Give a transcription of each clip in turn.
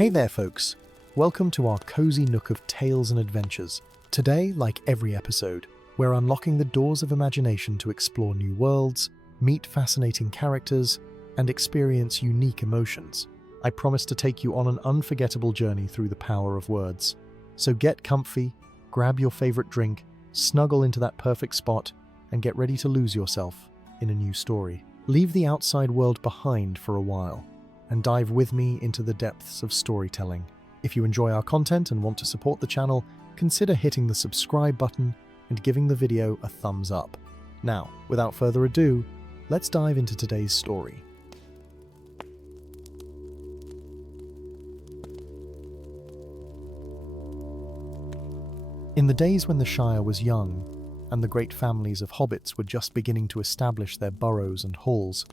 Hey there folks, welcome to our cozy nook of tales and adventures. Today, like every episode, we're unlocking the doors of imagination to explore new worlds, meet fascinating characters, and experience unique emotions. I promise to take you on an unforgettable journey through the power of words. So get comfy, grab your favorite drink, snuggle into that perfect spot, and get ready to lose yourself in a new story. Leave the outside world behind for a while and dive with me into the depths of storytelling. If you enjoy our content and want to support the channel, consider hitting the subscribe button and giving the video a thumbs up. Now, without further ado, let's dive into today's story. In the days when the Shire was young, and the great families of hobbits were just beginning to establish their burrows and halls,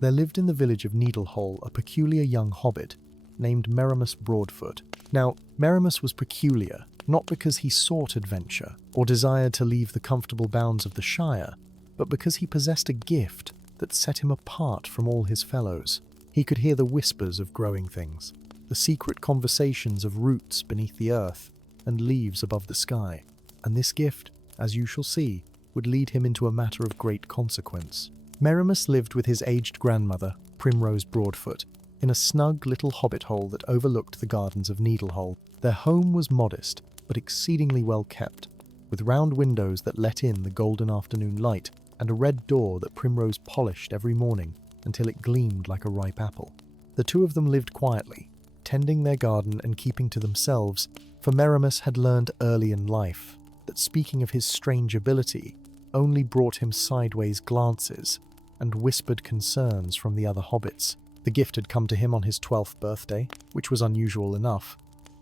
there lived in the village of Needlehole a peculiar young hobbit named Merimas Broadfoot. Now, Merimas was peculiar, not because he sought adventure or desired to leave the comfortable bounds of the Shire, but because he possessed a gift that set him apart from all his fellows. He could hear the whispers of growing things, the secret conversations of roots beneath the earth and leaves above the sky, and this gift, as you shall see, would lead him into a matter of great consequence. Merimas lived with his aged grandmother, Merimas Broadfoot, in a snug little hobbit hole that overlooked the gardens of Needlehole. Their home was modest, but exceedingly well kept, with round windows that let in the golden afternoon light and a red door that Primrose polished every morning until it gleamed like a ripe apple. The two of them lived quietly, tending their garden and keeping to themselves, for Merimas had learned early in life that speaking of his strange ability only brought him sideways glances and whispered concerns from the other hobbits. The gift had come to him on his 12th birthday, which was unusual enough,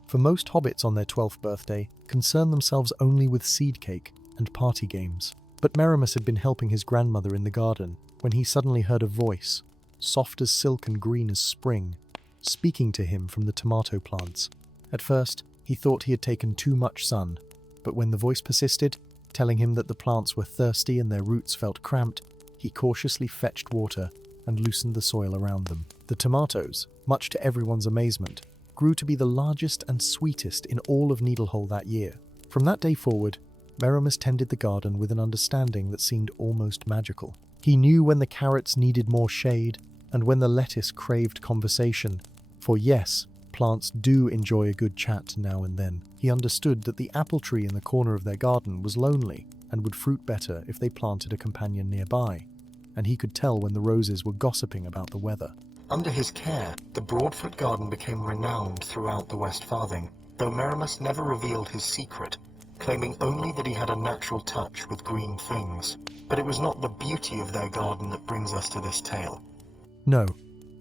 for most hobbits on their 12th birthday concern themselves only with seed cake and party games. But Merimas had been helping his grandmother in the garden when he suddenly heard a voice, soft as silk and green as spring, speaking to him from the tomato plants. At first, he thought he had taken too much sun, but when the voice persisted, telling him that the plants were thirsty and their roots felt cramped, he cautiously fetched water and loosened the soil around them. The tomatoes, much to everyone's amazement, grew to be the largest and sweetest in all of Needlehole that year. From that day forward, Merimas tended the garden with an understanding that seemed almost magical. He knew when the carrots needed more shade and when the lettuce craved conversation, for yes, plants do enjoy a good chat now and then. He understood that the apple tree in the corner of their garden was lonely and would fruit better if they planted a companion nearby, and he could tell when the roses were gossiping about the weather. Under his care, the Broadfoot garden became renowned throughout the West Farthing, though Merimas never revealed his secret, claiming only that he had a natural touch with green things. But it was not the beauty of their garden that brings us to this tale. No,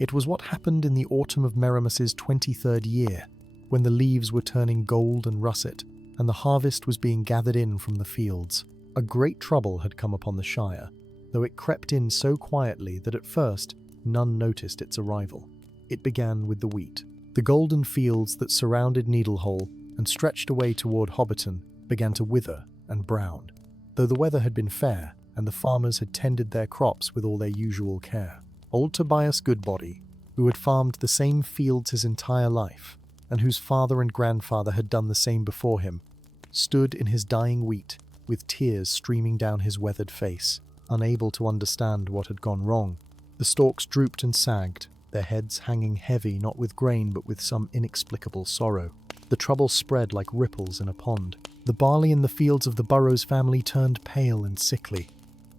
it was what happened in the autumn of Merimas's 23rd year, when the leaves were turning gold and russet, and the harvest was being gathered in from the fields. A great trouble had come upon the Shire, though it crept in so quietly that at first none noticed its arrival. It began with the wheat. The golden fields that surrounded Needlehole and stretched away toward Hobbiton began to wither and brown, though the weather had been fair and the farmers had tended their crops with all their usual care. Old Tobias Goodbody, who had farmed the same fields his entire life, and whose father and grandfather had done the same before him, stood in his dying wheat with tears streaming down his weathered face, unable to understand what had gone wrong. The stalks drooped and sagged, their heads hanging heavy not with grain but with some inexplicable sorrow. The trouble spread like ripples in a pond. The barley in the fields of the Burrows family turned pale and sickly.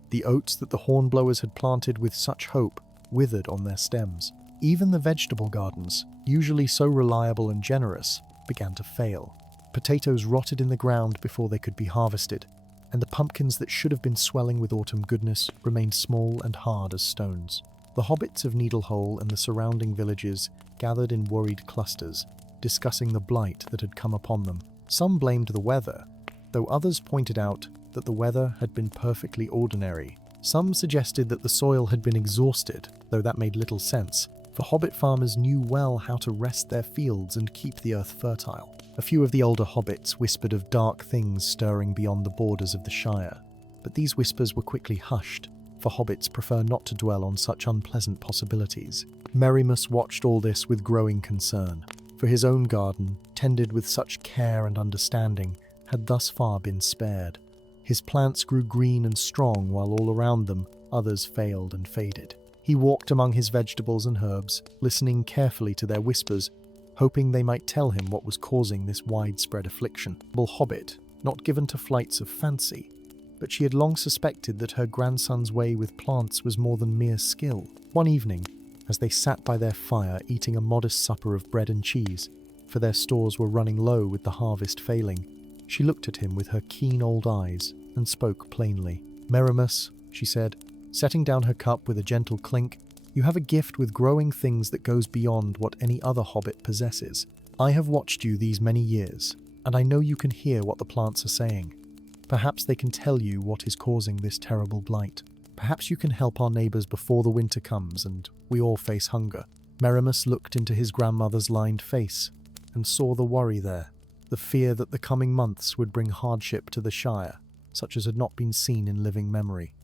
The oats that the hornblowers had planted with such hope withered on their stems. Even the vegetable gardens, usually so reliable and generous, began to fail. Potatoes rotted in the ground before they could be harvested, and the pumpkins that should have been swelling with autumn goodness remained small and hard as stones. The hobbits of Needlehole and the surrounding villages gathered in worried clusters, discussing the blight that had come upon them. Some blamed the weather, though others pointed out that the weather had been perfectly ordinary. Some suggested that the soil had been exhausted, though that made little sense, for hobbit farmers knew well how to rest their fields and keep the earth fertile. A few of the older hobbits whispered of dark things stirring beyond the borders of the Shire, but these whispers were quickly hushed, for hobbits prefer not to dwell on such unpleasant possibilities. Merimas watched all this with growing concern, for his own garden, tended with such care and understanding, had thus far been spared. His plants grew green and strong, while all around them others failed and faded. He walked among his vegetables and herbs, listening carefully to their whispers, hoping they might tell him what was causing this widespread affliction. Hobbit, not given to flights of fancy, but she had long suspected that her grandson's way with plants was more than mere skill. One evening, as they sat by their fire eating a modest supper of bread and cheese, for their stores were running low with the harvest failing, she looked at him with her keen old eyes and spoke plainly. "Merimas," she said, setting down her cup with a gentle clink, "you have a gift with growing things that goes beyond what any other hobbit possesses. I have watched you these many years, and I know you can hear what the plants are saying. Perhaps they can tell you what is causing this terrible blight. Perhaps you can help our neighbors before the winter comes and we all face hunger." Merimas looked into his grandmother's lined face and saw the worry there, the fear that the coming months would bring hardship to the Shire, such as had not been seen in living memory.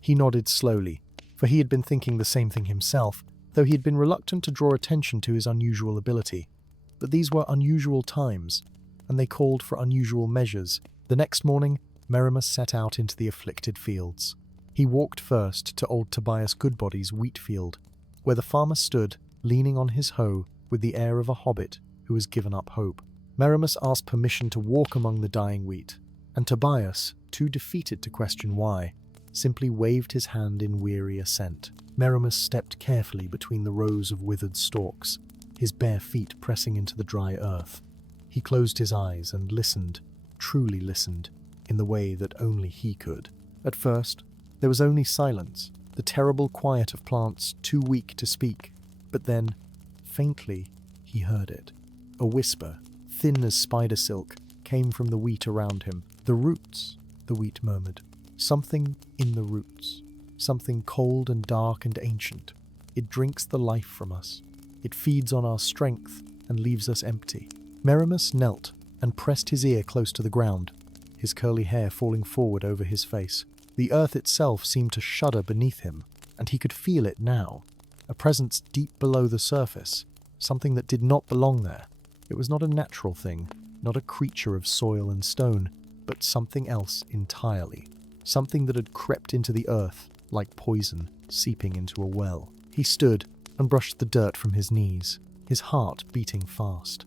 He nodded slowly, for he had been thinking the same thing himself, though he had been reluctant to draw attention to his unusual ability. But these were unusual times, and they called for unusual measures. The next morning, Merimas set out into the afflicted fields. He walked first to old Tobias Goodbody's wheat field, where the farmer stood, leaning on his hoe, with the air of a hobbit who has given up hope. Merimas asked permission to walk among the dying wheat, and Tobias, too defeated to question why, simply waved his hand in weary assent. Merimas stepped carefully between the rows of withered stalks, his bare feet pressing into the dry earth. He closed his eyes and listened, truly listened, in the way that only he could. At first, there was only silence, the terrible quiet of plants too weak to speak. But then, faintly, he heard it. A whisper, thin as spider silk, came from the wheat around him. "The roots," the wheat murmured. "Something in the roots. Something cold and dark and ancient. It drinks the life from us. It feeds on our strength and leaves us empty." Merimas knelt and pressed his ear close to the ground, his curly hair falling forward over his face. The earth itself seemed to shudder beneath him, and he could feel it now, a presence deep below the surface, something that did not belong there. It was not a natural thing, not a creature of soil and stone, but something else entirely. Something that had crept into the earth, like poison seeping into a well. He stood and brushed the dirt from his knees, his heart beating fast.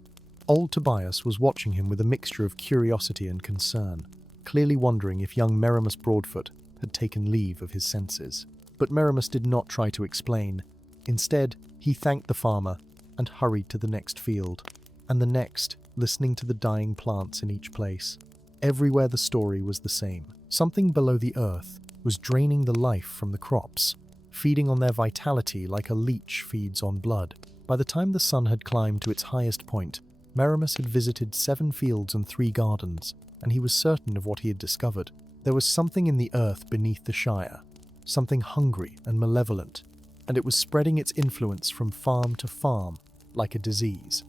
Old Tobias was watching him with a mixture of curiosity and concern, clearly wondering if young Merimas Broadfoot had taken leave of his senses. But Merimas did not try to explain. Instead, he thanked the farmer and hurried to the next field, and the next, listening to the dying plants in each place. Everywhere the story was the same. Something below the earth was draining the life from the crops, feeding on their vitality like a leech feeds on blood. By the time the sun had climbed to its highest point, Merimas had visited 7 fields and 3 gardens, and he was certain of what he had discovered. There was something in the earth beneath the Shire, something hungry and malevolent, and it was spreading its influence from farm to farm like a disease.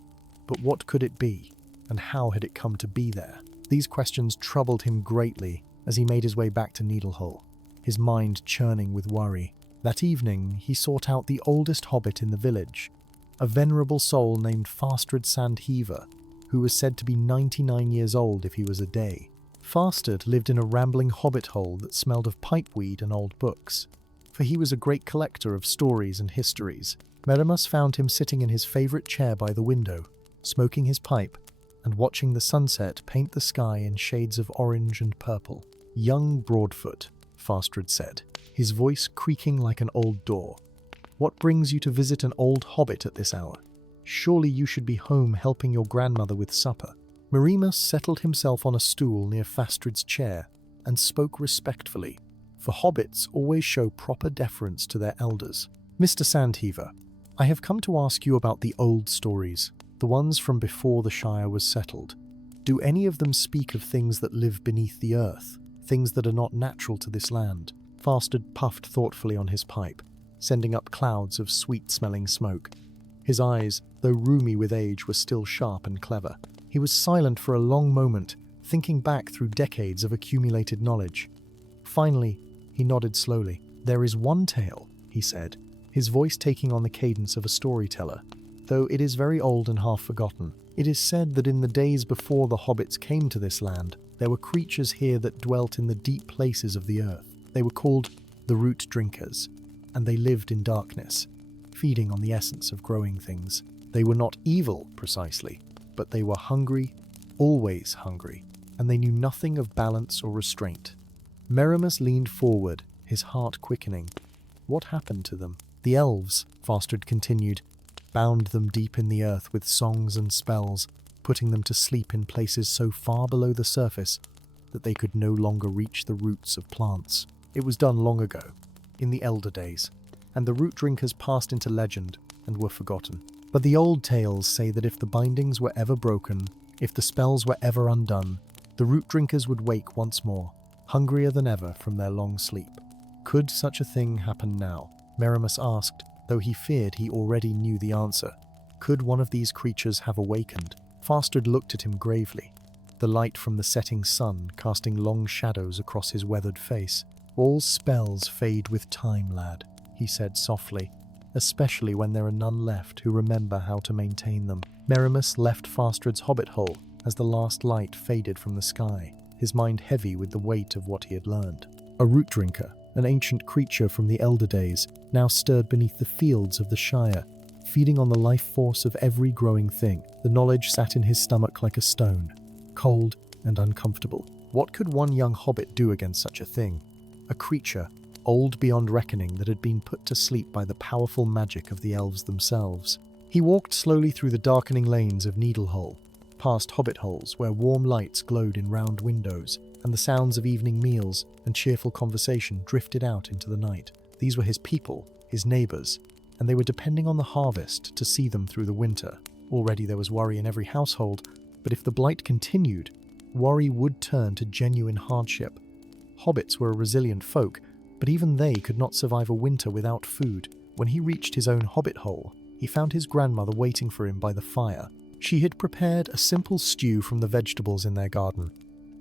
But what could it be, and how had it come to be there? These questions troubled him greatly as he made his way back to Needlehull, his mind churning with worry. That evening, he sought out the oldest hobbit in the village, a venerable soul named Fastred Sandheaver, who was said to be 99 years old if he was a day. Fastred lived in a rambling hobbit hole that smelled of pipeweed and old books, for he was a great collector of stories and histories. Merimas found him sitting in his favourite chair by the window, smoking his pipe and watching the sunset paint the sky in shades of orange and purple. "Young Broadfoot," Fastred said, his voice creaking like an old door. "What brings you to visit an old hobbit at this hour? Surely you should be home helping your grandmother with supper." Merimas settled himself on a stool near Fastred's chair and spoke respectfully, for hobbits always show proper deference to their elders. "Mr. Sandheaver, I have come to ask you about the old stories, the ones from before the Shire was settled. Do any of them speak of things that live beneath the earth, things that are not natural to this land?" Fastred puffed thoughtfully on his pipe, sending up clouds of sweet-smelling smoke. His eyes, though rheumy with age, were still sharp and clever. He was silent for a long moment, thinking back through decades of accumulated knowledge. Finally, he nodded slowly. "There is one tale," he said, his voice taking on the cadence of a storyteller, though it is very old and half forgotten. It is said that in the days before the hobbits came to this land, there were creatures here that dwelt in the deep places of the earth. They were called the root drinkers, and they lived in darkness, feeding on the essence of growing things. They were not evil, precisely, but they were hungry, always hungry, and they knew nothing of balance or restraint. Merimas leaned forward, his heart quickening. What happened to them? The elves, Fastard continued, bound them deep in the earth with songs and spells, putting them to sleep in places so far below the surface that they could no longer reach the roots of plants. It was done long ago, in the Elder Days, and the root drinkers passed into legend and were forgotten. But the old tales say that if the bindings were ever broken, if the spells were ever undone, the root drinkers would wake once more, hungrier than ever from their long sleep. Could such a thing happen now? Merimas asked, though he feared he already knew the answer. Could one of these creatures have awakened? Fastard looked at him gravely, the light from the setting sun casting long shadows across his weathered face. All spells fade with time, lad, he said softly, especially when there are none left who remember how to maintain them. Merimas left Fastard's hobbit hole as the last light faded from the sky, his mind heavy with the weight of what he had learned. A root drinker, an ancient creature from the Elder Days, now stirred beneath the fields of the Shire, feeding on the life force of every growing thing. The knowledge sat in his stomach like a stone, cold and uncomfortable. What could one young hobbit do against such a thing? A creature, old beyond reckoning, that had been put to sleep by the powerful magic of the elves themselves. He walked slowly through the darkening lanes of Needlehole, past hobbit holes where warm lights glowed in round windows, and the sounds of evening meals and cheerful conversation drifted out into the night. These were his people, his neighbours, and they were depending on the harvest to see them through the winter. Already there was worry in every household, but if the blight continued, worry would turn to genuine hardship. Hobbits were a resilient folk, but even they could not survive a winter without food. When he reached his own hobbit hole, he found his grandmother waiting for him by the fire. She had prepared a simple stew from the vegetables in their garden,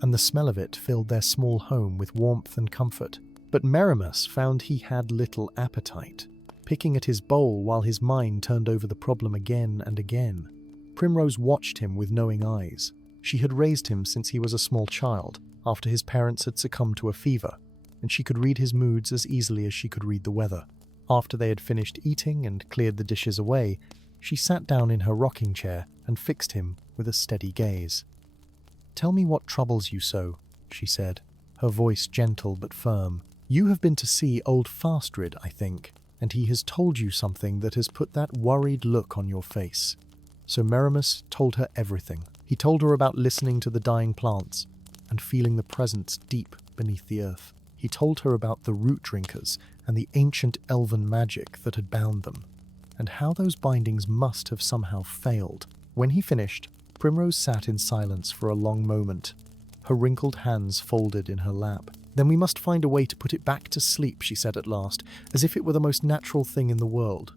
and the smell of it filled their small home with warmth and comfort. But Merimas found he had little appetite, picking at his bowl while his mind turned over the problem again and again. Primrose watched him with knowing eyes. She had raised him since he was a small child, after his parents had succumbed to a fever, and she could read his moods as easily as she could read the weather. After they had finished eating and cleared the dishes away, she sat down in her rocking chair and fixed him with a steady gaze. "Tell me what troubles you so," she said, her voice gentle but firm. "You have been to see old Fastrid, I think, and he has told you something that has put that worried look on your face." So Merimas told her everything. He told her about listening to the dying plants and feeling the presence deep beneath the earth. He told her about the root drinkers and the ancient elven magic that had bound them, and how those bindings must have somehow failed. When he finished, Primrose sat in silence for a long moment, her wrinkled hands folded in her lap. "Then we must find a way to put it back to sleep," she said at last, as if it were the most natural thing in the world.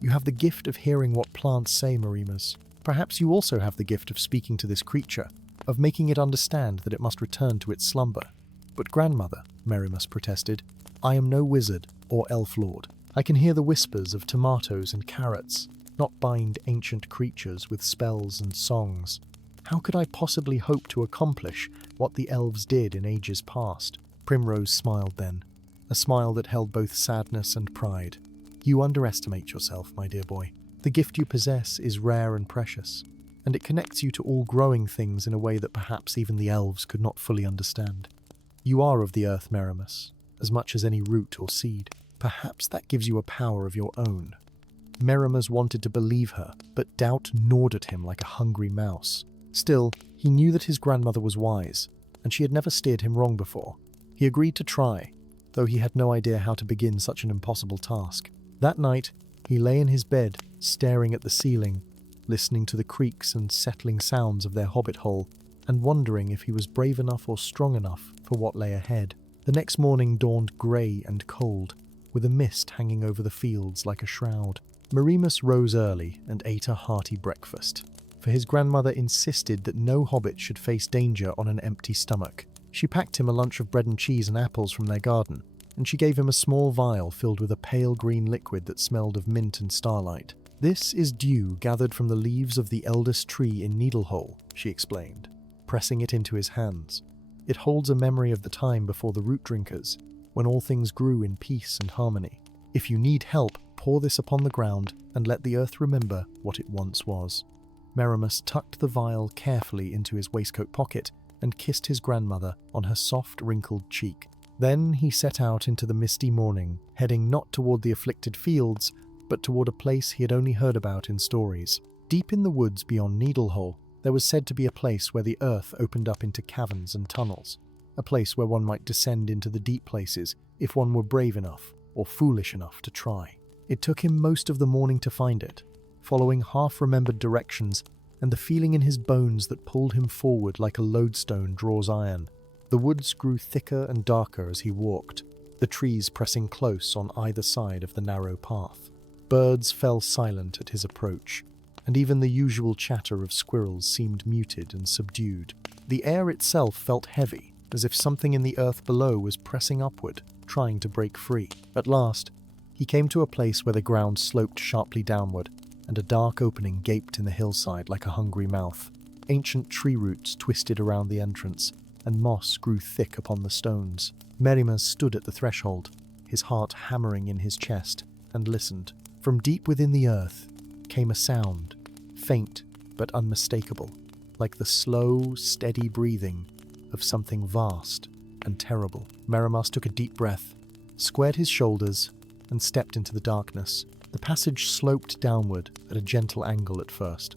"You have the gift of hearing what plants say, Merimas. Perhaps you also have the gift of speaking to this creature, of making it understand that it must return to its slumber." "But grandmother," Merimas protested, "I am no wizard or elf lord. I can hear the whispers of tomatoes and carrots, not bind ancient creatures with spells and songs. How could I possibly hope to accomplish what the elves did in ages past?" Primrose smiled then, a smile that held both sadness and pride. "You underestimate yourself, my dear boy. The gift you possess is rare and precious, and it connects you to all growing things in a way that perhaps even the elves could not fully understand. You are of the earth, Merimas, as much as any root or seed. Perhaps that gives you a power of your own." Merimas wanted to believe her, but doubt gnawed at him like a hungry mouse. Still, he knew that his grandmother was wise, and she had never steered him wrong before. He agreed to try, though he had no idea how to begin such an impossible task. That night, he lay in his bed, staring at the ceiling, listening to the creaks and settling sounds of their hobbit hole, and wondering if he was brave enough or strong enough for what lay ahead. The next morning dawned grey and cold, with a mist hanging over the fields like a shroud. Merimas rose early and ate a hearty breakfast, for his grandmother insisted that no hobbit should face danger on an empty stomach. She packed him a lunch of bread and cheese and apples from their garden, and she gave him a small vial filled with a pale green liquid that smelled of mint and starlight. "This is dew gathered from the leaves of the eldest tree in Needlehole," she explained, pressing it into his hands. "It holds a memory of the time before the root drinkers, when all things grew in peace and harmony. If you need help, pour this upon the ground and let the earth remember what it once was." Merimas tucked the vial carefully into his waistcoat pocket and kissed his grandmother on her soft, wrinkled cheek. Then he set out into the misty morning, heading not toward the afflicted fields, but toward a place he had only heard about in stories. Deep in the woods beyond Needlehole, there was said to be a place where the earth opened up into caverns and tunnels, a place where one might descend into the deep places if one were brave enough or foolish enough to try. It took him most of the morning to find it, following half-remembered directions and the feeling in his bones that pulled him forward like a lodestone draws iron. The woods grew thicker and darker as he walked, the trees pressing close on either side of the narrow path. Birds fell silent at his approach, and even the usual chatter of squirrels seemed muted and subdued. The air itself felt heavy, as if something in the earth below was pressing upward, trying to break free. At last, he came to a place where the ground sloped sharply downward, and a dark opening gaped in the hillside like a hungry mouth. Ancient tree roots twisted around the entrance, and moss grew thick upon the stones. Merimas stood at the threshold, his heart hammering in his chest, and listened. From deep within the earth came a sound, faint but unmistakable, like the slow, steady breathing of something vast and terrible. Merimas took a deep breath, squared his shoulders, and stepped into the darkness. The passage sloped downward at a gentle angle at first,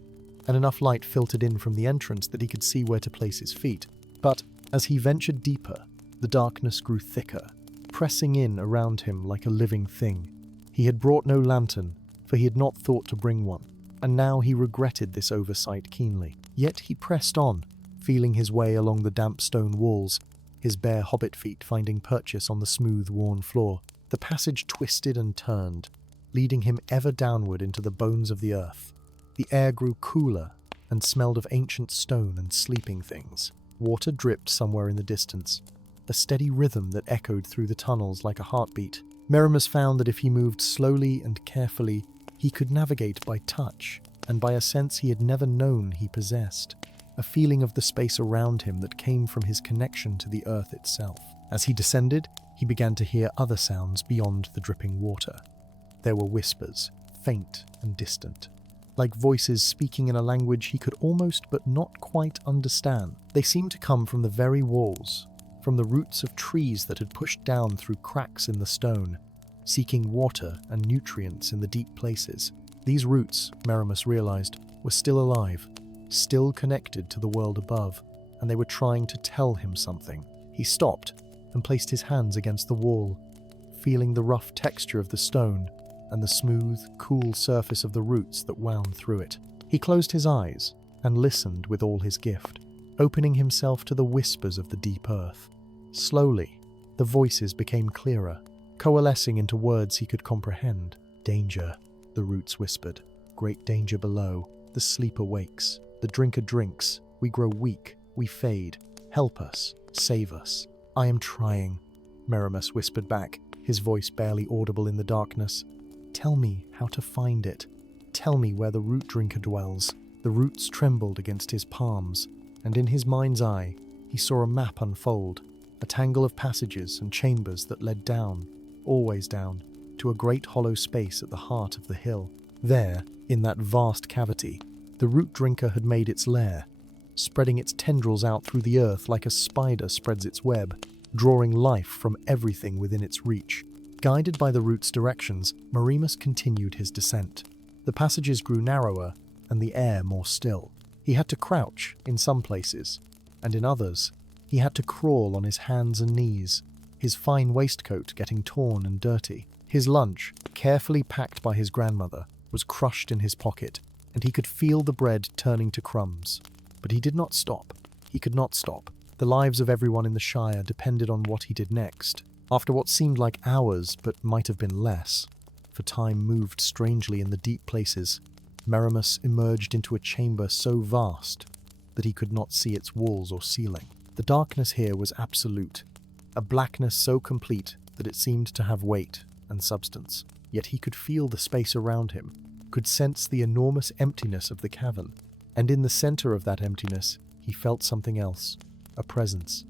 and enough light filtered in from the entrance that he could see where to place his feet. But as he ventured deeper, the darkness grew thicker, pressing in around him like a living thing. He had brought no lantern, for he had not thought to bring one, and now he regretted this oversight keenly. Yet he pressed on, feeling his way along the damp stone walls, his bare hobbit feet finding purchase on the smooth, worn floor. The passage twisted and turned, leading him ever downward into the bones of the earth. The air grew cooler and smelled of ancient stone and sleeping things. Water dripped somewhere in the distance, a steady rhythm that echoed through the tunnels like a heartbeat. Merimas found that if he moved slowly and carefully, he could navigate by touch and by a sense he had never known he possessed, a feeling of the space around him that came from his connection to the earth itself. As he descended, he began to hear other sounds beyond the dripping water. There were whispers, faint and distant, like voices speaking in a language he could almost but not quite understand. They seemed to come from the very walls, from the roots of trees that had pushed down through cracks in the stone, seeking water and nutrients in the deep places. These roots, Merimas realized, were still alive, still connected to the world above, and they were trying to tell him something. He stopped and placed his hands against the wall, feeling the rough texture of the stone and the smooth, cool surface of the roots that wound through it. He closed his eyes and listened with all his gift, opening himself to the whispers of the deep earth. Slowly, the voices became clearer, coalescing into words he could comprehend. "Danger," the roots whispered. "Great danger below. The sleeper wakes. The drinker drinks. We grow weak. We fade. Help us. Save us." "I am trying," Merimas whispered back, his voice barely audible in the darkness. "Tell me how to find it. Tell me where the root drinker dwells." The roots trembled against his palms, and in his mind's eye, he saw a map unfold, a tangle of passages and chambers that led down, always down, to a great hollow space at the heart of the hill. There, in that vast cavity, the root drinker had made its lair, spreading its tendrils out through the earth like a spider spreads its web, drawing life from everything within its reach. Guided by the root's directions, Merimas continued his descent. The passages grew narrower, and the air more still. He had to crouch in some places, and in others, he had to crawl on his hands and knees, his fine waistcoat getting torn and dirty. His lunch, carefully packed by his grandmother, was crushed in his pocket, and he could feel the bread turning to crumbs. But he did not stop. He could not stop. The lives of everyone in the Shire depended on what he did next. After what seemed like hours, but might have been less, for time moved strangely in the deep places, Merimas emerged into a chamber so vast that he could not see its walls or ceiling. The darkness here was absolute, a blackness so complete that it seemed to have weight and substance. Yet he could feel the space around him, could sense the enormous emptiness of the cavern, and in the center of that emptiness, he felt something else, a presence,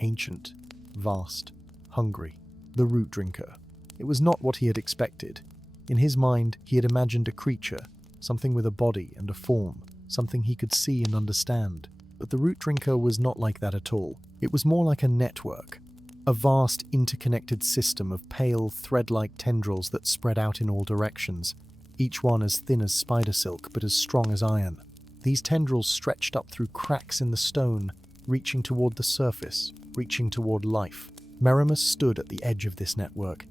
ancient, vast, hungry, the root drinker. It was not what he had expected. In his mind, he had imagined a creature, something with a body and a form, something he could see and understand. But the root drinker was not like that at all. It was more like a network, a vast interconnected system of pale, thread-like tendrils that spread out in all directions, each one as thin as spider silk but as strong as iron. These tendrils stretched up through cracks in the stone, reaching toward the surface, reaching toward life. Merimas stood at the edge of this network,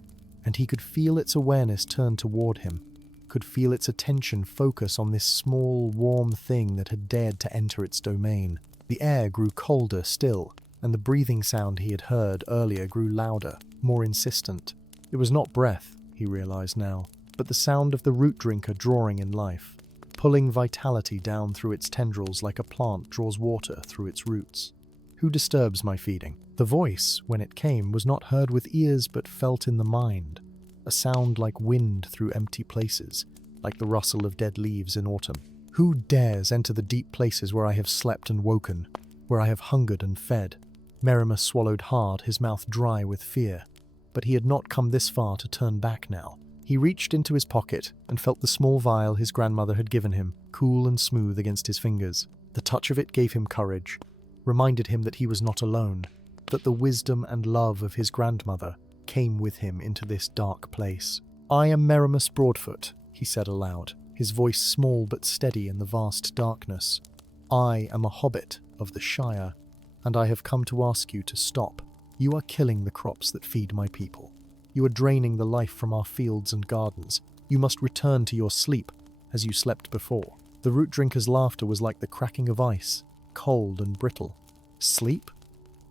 and he could feel its awareness turn toward him, could feel its attention focus on this small, warm thing that had dared to enter its domain. The air grew colder still, and the breathing sound he had heard earlier grew louder, more insistent. It was not breath, he realized now, but the sound of the root drinker drawing in life, pulling vitality down through its tendrils like a plant draws water through its roots. Who disturbs my feeding? The voice, when it came, was not heard with ears but felt in the mind, a sound like wind through empty places, like the rustle of dead leaves in autumn. Who dares enter the deep places where I have slept and woken, where I have hungered and fed? Merimas swallowed hard, his mouth dry with fear. But he had not come this far to turn back now. He reached into his pocket and felt the small vial his grandmother had given him, cool and smooth against his fingers. The touch of it gave him courage, reminded him that he was not alone, that the wisdom and love of his grandmother came with him into this dark place. "I am Merimas Broadfoot," he said aloud, his voice small but steady in the vast darkness. "I am a hobbit of the Shire, and I have come to ask you to stop. You are killing the crops that feed my people. You are draining the life from our fields and gardens. You must return to your sleep, as you slept before." The root drinker's laughter was like the cracking of ice, cold and brittle. "Sleep?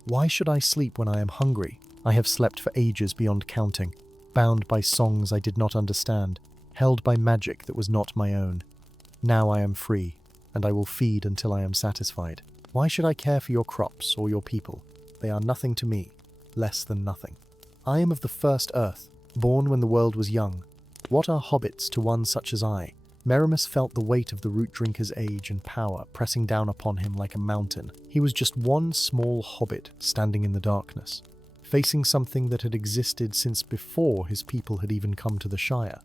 Why should I sleep when I am hungry? I have slept for ages beyond counting, bound by songs I did not understand, held by magic that was not my own. Now I am free, and I will feed until I am satisfied. Why should I care for your crops or your people? They are nothing to me, less than nothing. I am of the first earth, born when the world was young. What are hobbits to one such as I?" Merimas felt the weight of the root drinker's age and power pressing down upon him like a mountain. He was just one small hobbit standing in the darkness, facing something that had existed since before his people had even come to the Shire.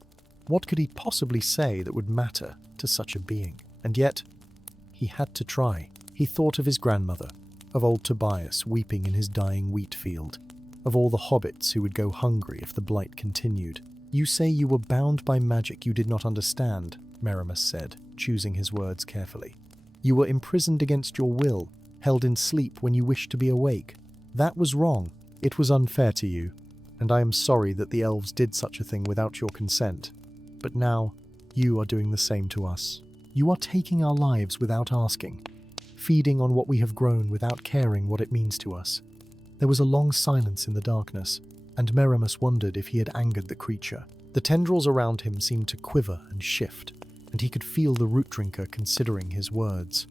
What could he possibly say that would matter to such a being? And yet, he had to try. He thought of his grandmother, of old Tobias weeping in his dying wheat field, of all the hobbits who would go hungry if the blight continued. "You say you were bound by magic you did not understand," Merimas said, choosing his words carefully. "You were imprisoned against your will, held in sleep when you wished to be awake. That was wrong. It was unfair to you, and I am sorry that the elves did such a thing without your consent. But now, you are doing the same to us. You are taking our lives without asking, feeding on what we have grown without caring what it means to us." There was a long silence in the darkness, and Merimas wondered if he had angered the creature. The tendrils around him seemed to quiver and shift, and he could feel the root drinker considering his words.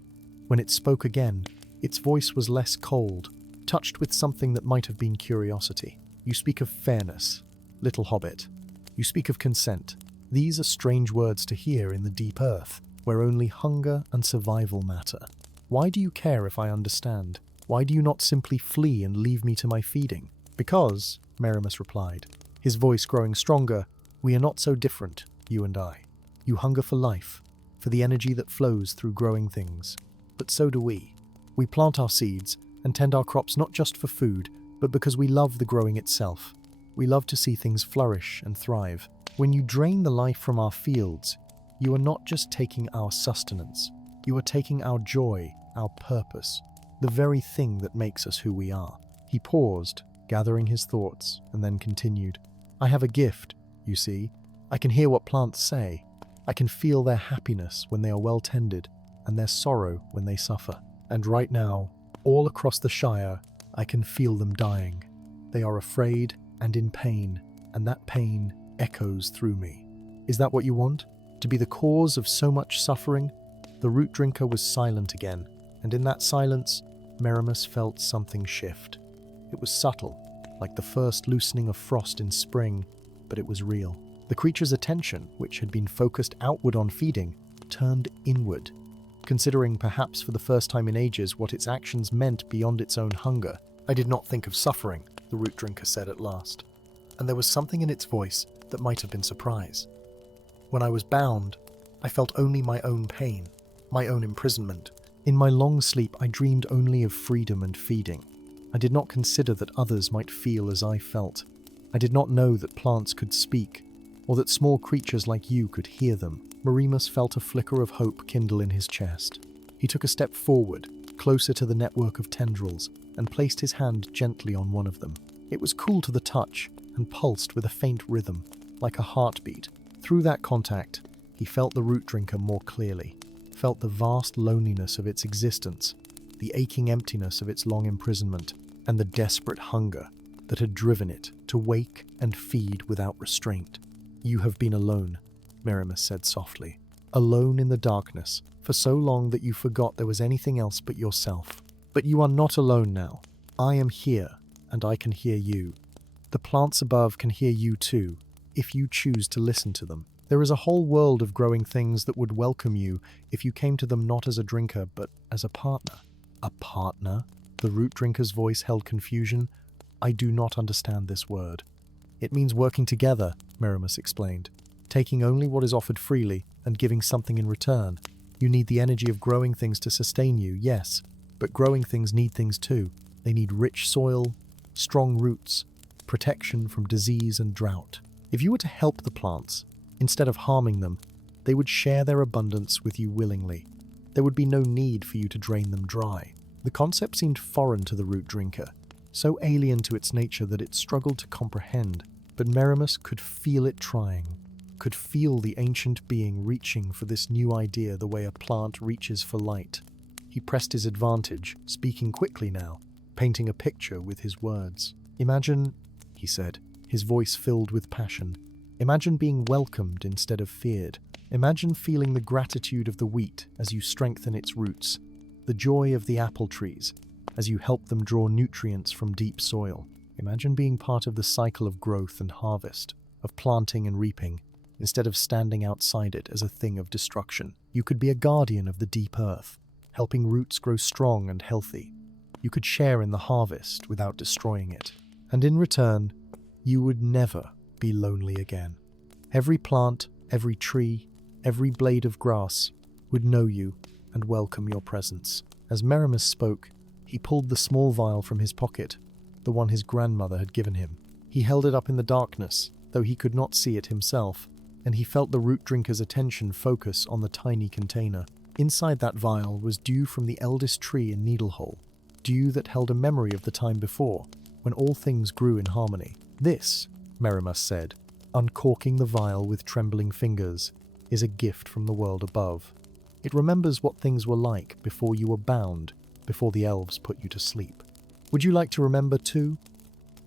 When it spoke again, its voice was less cold, touched with something that might have been curiosity. "You speak of fairness, little hobbit. You speak of consent. These are strange words to hear in the deep earth, where only hunger and survival matter. Why do you care if I understand? Why do you not simply flee and leave me to my feeding?" "Because," Merimas replied, his voice growing stronger, "we are not so different, you and I. You hunger for life, for the energy that flows through growing things. But so do we. We plant our seeds and tend our crops not just for food, but because we love the growing itself. We love to see things flourish and thrive. When you drain the life from our fields, you are not just taking our sustenance. You are taking our joy, our purpose, the very thing that makes us who we are." He paused, gathering his thoughts, and then continued. "I have a gift, you see. I can hear what plants say. I can feel their happiness when they are well tended, and their sorrow when they suffer. And right now, all across the Shire, I can feel them dying. They are afraid and in pain, and that pain echoes through me. Is that what you want? To be the cause of so much suffering?" The root drinker was silent again, and in that silence, Merimas felt something shift. It was subtle, like the first loosening of frost in spring, but it was real. The creature's attention, which had been focused outward on feeding, turned inward, considering perhaps for the first time in ages what its actions meant beyond its own hunger. "I did not think of suffering," the root drinker said at last, and there was something in its voice that might have been surprise. "When I was bound, I felt only my own pain, my own imprisonment. In my long sleep, I dreamed only of freedom and feeding. I did not consider that others might feel as I felt. I did not know that plants could speak, or that small creatures like you could hear them." Merimas felt a flicker of hope kindle in his chest. He took a step forward, closer to the network of tendrils, and placed his hand gently on one of them. It was cool to the touch and pulsed with a faint rhythm, like a heartbeat. Through that contact, he felt the root drinker more clearly, felt the vast loneliness of its existence, the aching emptiness of its long imprisonment, and the desperate hunger that had driven it to wake and feed without restraint. "You have been alone," Merimas said softly. "Alone in the darkness, for so long that you forgot there was anything else but yourself. But you are not alone now. I am here, and I can hear you. The plants above can hear you too, if you choose to listen to them. There is a whole world of growing things that would welcome you if you came to them not as a drinker, but as a partner." "A partner?" The root drinker's voice held confusion. "I do not understand this word." "It means working together," Merimas explained. "Taking only what is offered freely and giving something in return. You need the energy of growing things to sustain you, yes, but growing things need things too. They need rich soil, strong roots, protection from disease and drought. If you were to help the plants, instead of harming them, they would share their abundance with you willingly. There would be no need for you to drain them dry." The concept seemed foreign to the root drinker, so alien to its nature that it struggled to comprehend, but Merimas could feel it trying, could feel the ancient being reaching for this new idea the way a plant reaches for light. He pressed his advantage, speaking quickly now, painting a picture with his words. "Imagine," he said, his voice filled with passion, "imagine being welcomed instead of feared. Imagine feeling the gratitude of the wheat as you strengthen its roots, the joy of the apple trees as you help them draw nutrients from deep soil. Imagine being part of the cycle of growth and harvest, of planting and reaping, instead of standing outside it as a thing of destruction. You could be a guardian of the deep earth, helping roots grow strong and healthy. You could share in the harvest without destroying it. And in return, you would never be lonely again. Every plant, every tree, every blade of grass would know you and welcome your presence." As Merimas spoke, he pulled the small vial from his pocket, the one his grandmother had given him. He held it up in the darkness, though he could not see it himself, and he felt the root drinker's attention focus on the tiny container. Inside that vial was dew from the eldest tree in Needlehole, dew that held a memory of the time before, when all things grew in harmony. "This," Merimas said, uncorking the vial with trembling fingers, "is a gift from the world above. It remembers what things were like before you were bound, before the elves put you to sleep. Would you like to remember too?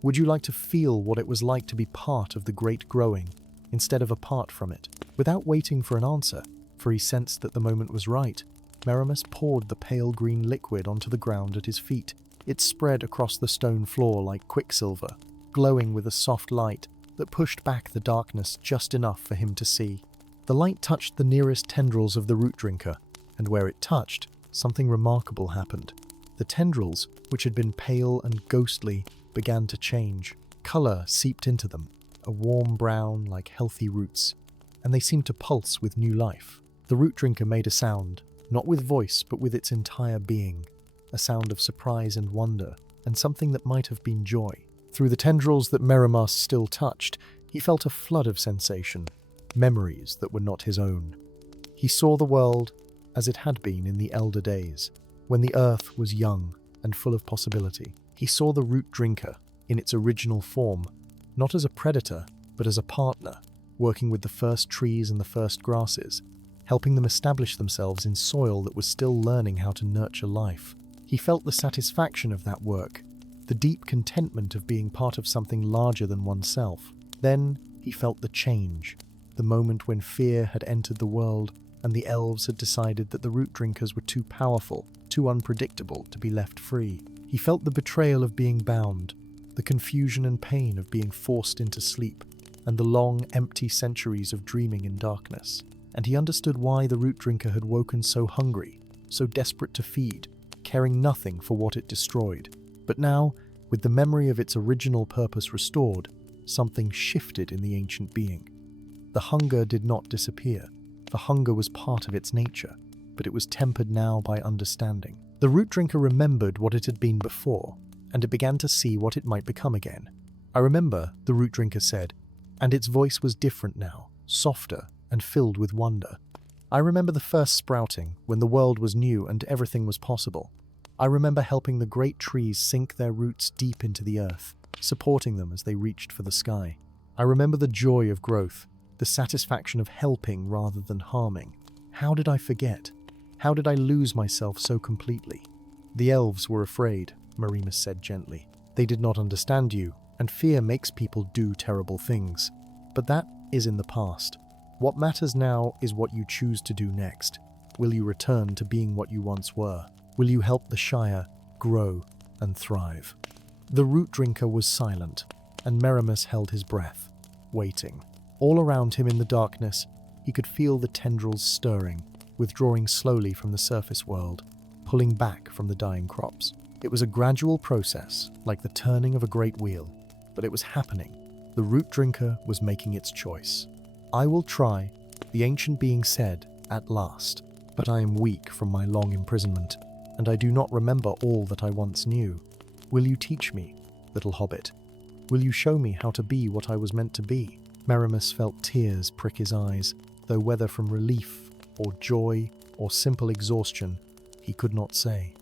Would you like to feel what it was like to be part of the great growing, instead of apart from it?" Without waiting for an answer, for he sensed that the moment was right, Merimas poured the pale green liquid onto the ground at his feet. It spread across the stone floor like quicksilver, glowing with a soft light that pushed back the darkness just enough for him to see. The light touched the nearest tendrils of the root drinker, and where it touched, something remarkable happened. The tendrils, which had been pale and ghostly, began to change. Color seeped into them, a warm brown like healthy roots, and they seemed to pulse with new life. The root drinker made a sound, not with voice but with its entire being, a sound of surprise and wonder, and something that might have been joy. Through the tendrils that Merimas still touched, he felt a flood of sensation, memories that were not his own. He saw the world as it had been in the elder days, when the earth was young and full of possibility. He saw the root drinker in its original form, not as a predator, but as a partner, working with the first trees and the first grasses, helping them establish themselves in soil that was still learning how to nurture life. He felt the satisfaction of that work, the deep contentment of being part of something larger than oneself. Then he felt the change, the moment when fear had entered the world and the elves had decided that the root drinkers were too powerful, too unpredictable to be left free. He felt the betrayal of being bound, the confusion and pain of being forced into sleep, and the long, empty centuries of dreaming in darkness. And he understood why the root drinker had woken so hungry, so desperate to feed, caring nothing for what it destroyed. But now, with the memory of its original purpose restored, something shifted in the ancient being. The hunger did not disappear. The hunger was part of its nature, but it was tempered now by understanding. The root drinker remembered what it had been before, and it began to see what it might become again. "I remember," the root drinker said, and its voice was different now, softer and filled with wonder. "I remember the first sprouting, when the world was new and everything was possible. I remember helping the great trees sink their roots deep into the earth, supporting them as they reached for the sky. I remember the joy of growth, the satisfaction of helping rather than harming. How did I forget? How did I lose myself so completely?" "The elves were afraid," Merimas said gently. "They did not understand you, and fear makes people do terrible things. But that is in the past. What matters now is what you choose to do next. Will you return to being what you once were? Will you help the Shire grow and thrive?" The root drinker was silent, and Merimas held his breath, waiting. All around him in the darkness, he could feel the tendrils stirring, withdrawing slowly from the surface world, pulling back from the dying crops. It was a gradual process, like the turning of a great wheel, but it was happening. The root drinker was making its choice. "I will try," the ancient being said, at last, "but I am weak from my long imprisonment, and I do not remember all that I once knew. Will you teach me, little hobbit? Will you show me how to be what I was meant to be?" Merimas felt tears prick his eyes, though whether from relief or joy or simple exhaustion, he could not say.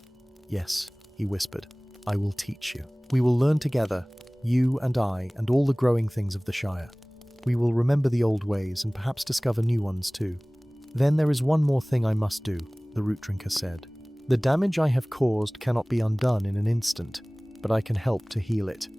"Yes," he whispered, "I will teach you. We will learn together, you and I and all the growing things of the Shire. We will remember the old ways and perhaps discover new ones too. Then there is one more thing I must do," the root drinker said. "The damage I have caused cannot be undone in an instant, but I can help to heal it.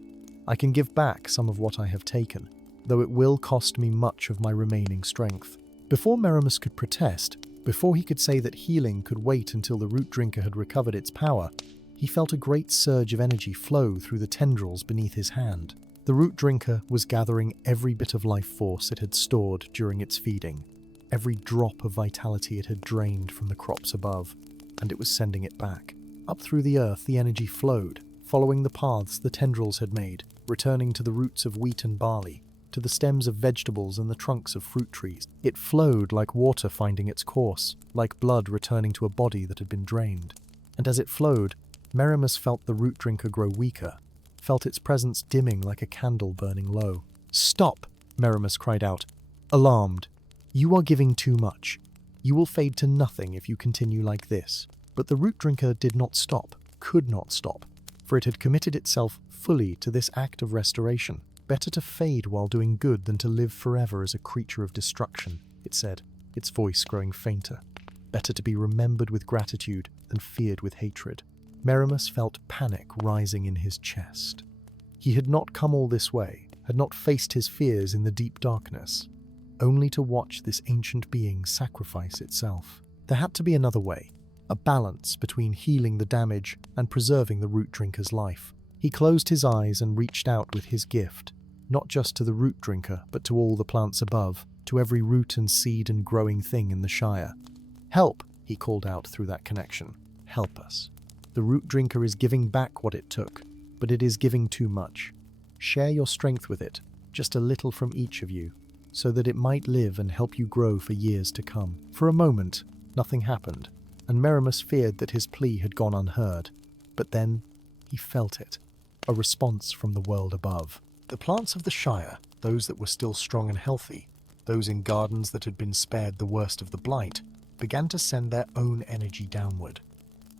I can give back some of what I have taken, though it will cost me much of my remaining strength." Before Merimas could protest, before he could say that healing could wait until the root drinker had recovered its power, he felt a great surge of energy flow through the tendrils beneath his hand. The root drinker was gathering every bit of life force it had stored during its feeding, every drop of vitality it had drained from the crops above, and it was sending it back. Up through the earth the energy flowed, following the paths the tendrils had made, returning to the roots of wheat and barley, to the stems of vegetables and the trunks of fruit trees. It flowed like water finding its course, like blood returning to a body that had been drained. And as it flowed, Merimas felt the root drinker grow weaker, felt its presence dimming like a candle burning low. "Stop!" Merimas cried out, alarmed. "You are giving too much. You will fade to nothing if you continue like this." But the root drinker did not stop, could not stop, for it had committed itself fully to this act of restoration. "Better to fade while doing good than to live forever as a creature of destruction," it said, its voice growing fainter. "Better to be remembered with gratitude than feared with hatred." Merimas felt panic rising in his chest. He had not come all this way, had not faced his fears in the deep darkness, only to watch this ancient being sacrifice itself. There had to be another way, a balance between healing the damage and preserving the root drinker's life. He closed his eyes and reached out with his gift, not just to the root drinker, but to all the plants above, to every root and seed and growing thing in the Shire. "Help," he called out through that connection. "Help us. The root drinker is giving back what it took, but it is giving too much. Share your strength with it, just a little from each of you, so that it might live and help you grow for years to come." For a moment, nothing happened, and Merimas feared that his plea had gone unheard. But then he felt it, a response from the world above. The plants of the Shire, those that were still strong and healthy, those in gardens that had been spared the worst of the blight, began to send their own energy downward.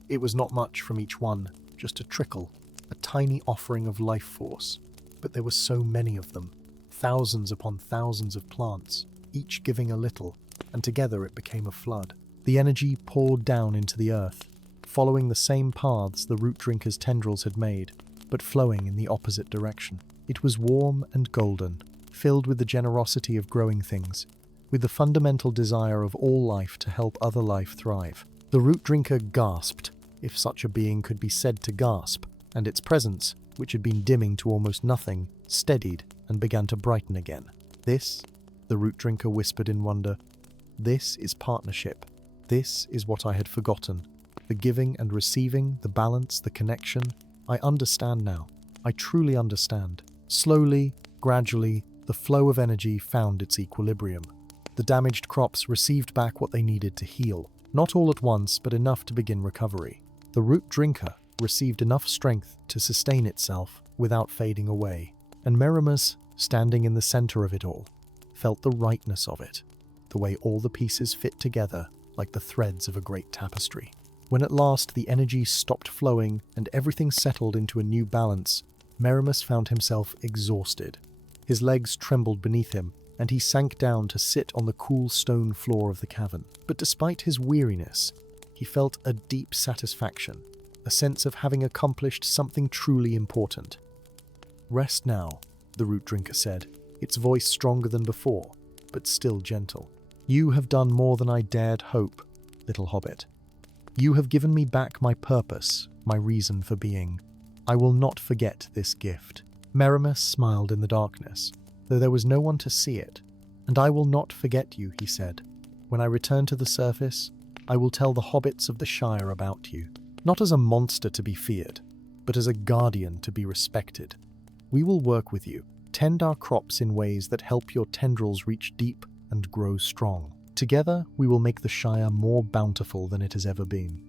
It was not much from each one, just a trickle, a tiny offering of life force. But there were so many of them, thousands upon thousands of plants, each giving a little, and together it became a flood. The energy poured down into the earth, following the same paths the root drinker's tendrils had made, but flowing in the opposite direction. It was warm and golden, filled with the generosity of growing things, with the fundamental desire of all life to help other life thrive. The root drinker gasped, if such a being could be said to gasp, and its presence, which had been dimming to almost nothing, steadied and began to brighten again. This, the root drinker whispered in wonder, this is partnership. This is what I had forgotten. The giving and receiving, the balance, the connection. I understand now. I truly understand. Slowly, gradually, the flow of energy found its equilibrium. The damaged crops received back what they needed to heal. Not all at once, but enough to begin recovery. The root drinker received enough strength to sustain itself without fading away. And Merimas, standing in the center of it all, felt the rightness of it, the way all the pieces fit together like the threads of a great tapestry. When at last the energy stopped flowing and everything settled into a new balance, Merimas found himself exhausted. His legs trembled beneath him, and he sank down to sit on the cool stone floor of the cavern. But despite his weariness, he felt a deep satisfaction, a sense of having accomplished something truly important. "Rest now," the root drinker said, its voice stronger than before, but still gentle. "You have done more than I dared hope, little hobbit. You have given me back my purpose, my reason for being. I will not forget this gift." Merimas smiled in the darkness, though there was no one to see it. "And I will not forget you," he said. "When I return to the surface, I will tell the hobbits of the Shire about you, not as a monster to be feared, but as a guardian to be respected. We will work with you, tend our crops in ways that help your tendrils reach deep and grow strong. Together, we will make the Shire more bountiful than it has ever been."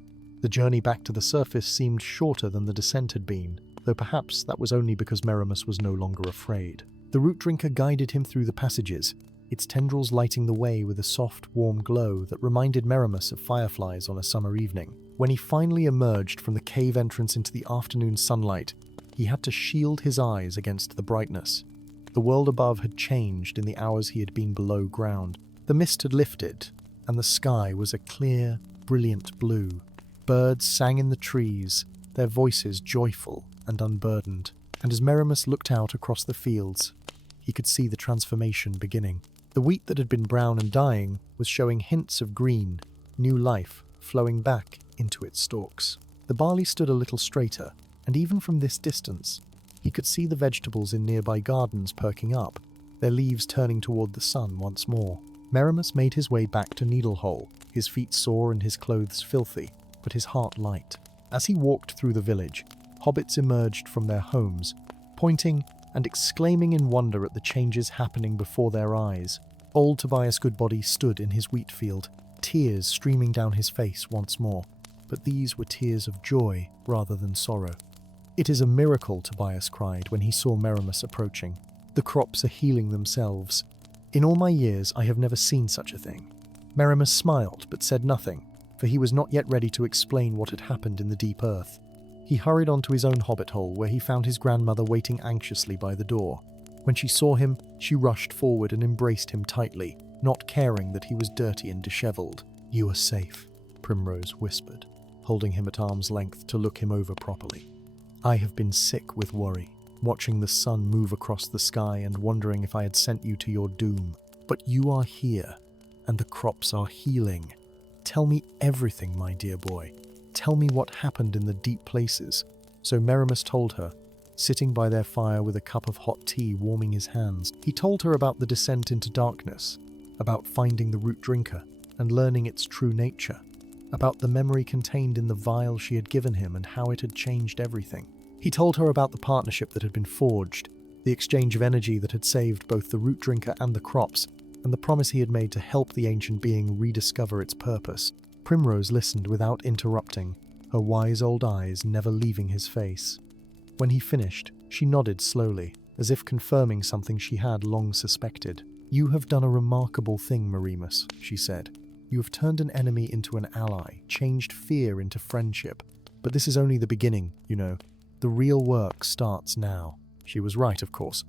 The journey back to the surface seemed shorter than the descent had been, though perhaps that was only because Merimas was no longer afraid. The root drinker guided him through the passages, its tendrils lighting the way with a soft, warm glow that reminded Merimas of fireflies on a summer evening. When he finally emerged from the cave entrance into the afternoon sunlight, he had to shield his eyes against the brightness. The world above had changed in the hours he had been below ground. The mist had lifted, and the sky was a clear, brilliant blue. Birds sang in the trees, their voices joyful and unburdened. And as Merimas looked out across the fields, he could see the transformation beginning. The wheat that had been brown and dying was showing hints of green, new life flowing back into its stalks. The barley stood a little straighter, and even from this distance, he could see the vegetables in nearby gardens perking up, their leaves turning toward the sun once more. Merimas made his way back to Needlehole, his feet sore and his clothes filthy, but his heart light. As he walked through the village, hobbits emerged from their homes, pointing and exclaiming in wonder at the changes happening before their eyes. Old Tobias Goodbody stood in his wheat field, tears streaming down his face once more, but these were tears of joy rather than sorrow. "It is a miracle," Tobias cried when he saw Merimas approaching. "The crops are healing themselves. In all my years, I have never seen such a thing." Merimas smiled but said nothing, for he was not yet ready to explain what had happened in the deep earth. He hurried on to his own hobbit hole, where he found his grandmother waiting anxiously by the door. When she saw him, she rushed forward and embraced him tightly, not caring that he was dirty and disheveled. "You are safe," Primrose whispered, holding him at arm's length to look him over properly. "I have been sick with worry, watching the sun move across the sky and wondering if I had sent you to your doom. But you are here, and the crops are healing. Tell me everything, my dear boy. Tell me what happened in the deep places." So Merimas told her, sitting by their fire with a cup of hot tea warming his hands. He told her about the descent into darkness, about finding the root drinker and learning its true nature, about the memory contained in the vial she had given him and how it had changed everything. He told her about the partnership that had been forged, the exchange of energy that had saved both the root drinker and the crops, and the promise he had made to help the ancient being rediscover its purpose. Primrose listened without interrupting, her wise old eyes never leaving his face. When he finished, she nodded slowly, as if confirming something she had long suspected. "You have done a remarkable thing, Merimas," she said. "You have turned an enemy into an ally, changed fear into friendship. But this is only the beginning, you know. The real work starts now." She was right, of course.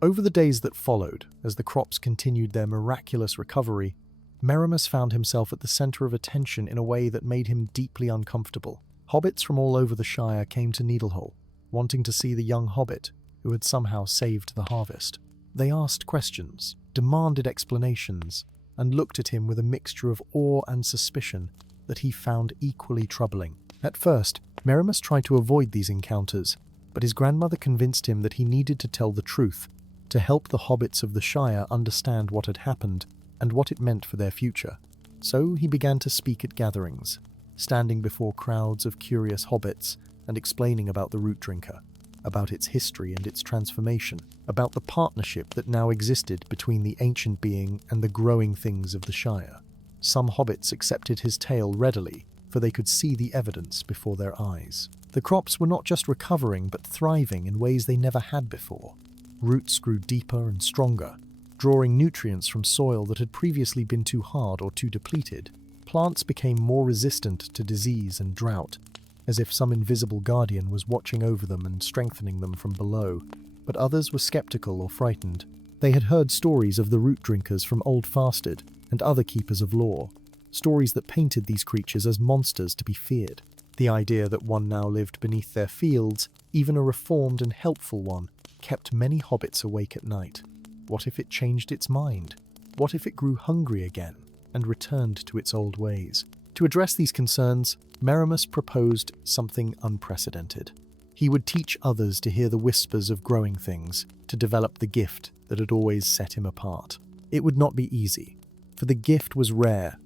Over the days that followed, as the crops continued their miraculous recovery, Merimas found himself at the center of attention in a way that made him deeply uncomfortable. Hobbits from all over the Shire came to Needlehole, wanting to see the young hobbit who had somehow saved the harvest. They asked questions, demanded explanations, and looked at him with a mixture of awe and suspicion that he found equally troubling. At first, Merimas tried to avoid these encounters, but his grandmother convinced him that he needed to tell the truth, to help the hobbits of the Shire understand what had happened and what it meant for their future. So he began to speak at gatherings, standing before crowds of curious hobbits and explaining about the root drinker, about its history and its transformation, about the partnership that now existed between the ancient being and the growing things of the Shire. Some hobbits accepted his tale readily, for they could see the evidence before their eyes. The crops were not just recovering but thriving in ways they never had before. Roots grew deeper and stronger, drawing nutrients from soil that had previously been too hard or too depleted. Plants became more resistant to disease and drought, as if some invisible guardian was watching over them and strengthening them from below. But others were skeptical or frightened. They had heard stories of the root drinkers from Old Fastard and other keepers of lore, stories that painted these creatures as monsters to be feared. The idea that one now lived beneath their fields, even a reformed and helpful one, kept many hobbits awake at night. What if it changed its mind? What if it grew hungry again and returned to its old ways? To address these concerns, Merimas proposed something unprecedented. He would teach others to hear the whispers of growing things, to develop the gift that had always set him apart. It would not be easy, for the gift was rare